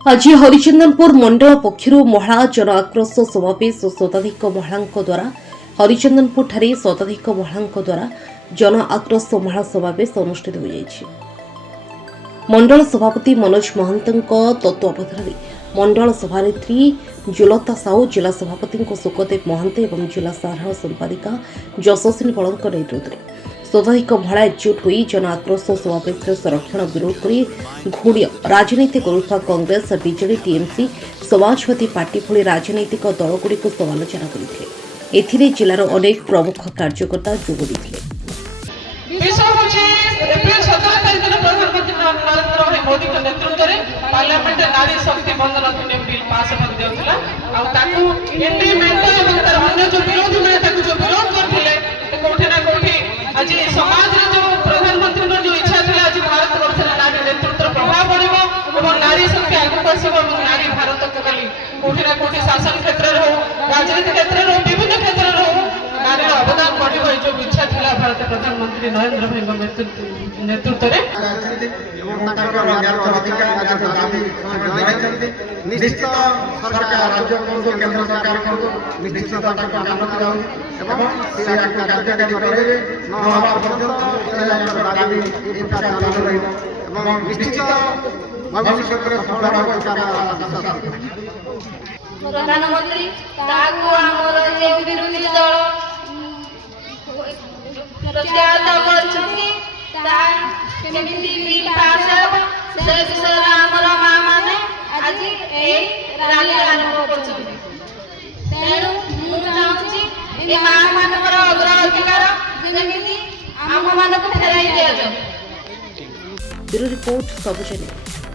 आज हरिचंदनपुर मंडल पक्षर महिला जन आक्रोश समावेश और शताधिक महिला द्वारा हरिचंदनपुर ठारे शताधिक महिला द्वारा जन आक्रोश महिला समावेश अनुष्ठित हो जाइछि। मंडल सभापति मनोज महंत तत्वावधान मंडल सभानेत्री जुलता साहू, जिला सभापति सुखदेव महंत और जिला साधारण संपादिका यशस्विनी बल नेतृत्व में शताधिक महिला एकजुट हो जन आक्रोश समावेश संरक्षण विरोध कर घूण राजनीति करुवा कांग्रेस, बीजेडी, टीएमसी, समाजवादी पार्टी भली राजनैतिक दलगुड़िक समालोचना करते जिलार अनेक प्रमुख कार्यकर्ता जोग देते। मोदी के नेतृत्व में पार्लियामेंट नारी शक्ति बंधन अधिनियम बिल पास कर दिया आ ताकू एनडी मेंटा और तार अन्य जो विरोधी में ताकू जो विरोध करथिले कोठी ना कोठी आज समाज रे जो प्रधानमंत्री नो जो इच्छा थिला आज भारत वर्ष नारी नेतृत्व प्रभाव पड़िबो और नारी शक्ति आगु पसिबो और नारी भारत को खाली कोठी ना कोठी शासन क्षेत्र रे हो, राजनीति क्षेत्र रे हो, विभिन्न क्षेत्र रे हो नारी अवदान बढ़िबो जो इच्छा थिला भारत प्रधानमंत्री नरेंद्र भाई नेतृत्व रे निश्चित सरकार राज्य को केंद्र सरकार को निश्चित कार्यकारी निश्चित भविष्य प्रधानमंत्री विरोधी दल प्रत्याहत करछथि केमिति बिल पास ହେବ से विषय हमर मां माने आज ए रैली आरंभ करछथि। तेणु मु चाहूछि ए मां मानकर अग्राधिकार जेमिति आम मानक फेराई दिया जाय। Bureau report Sabuj news.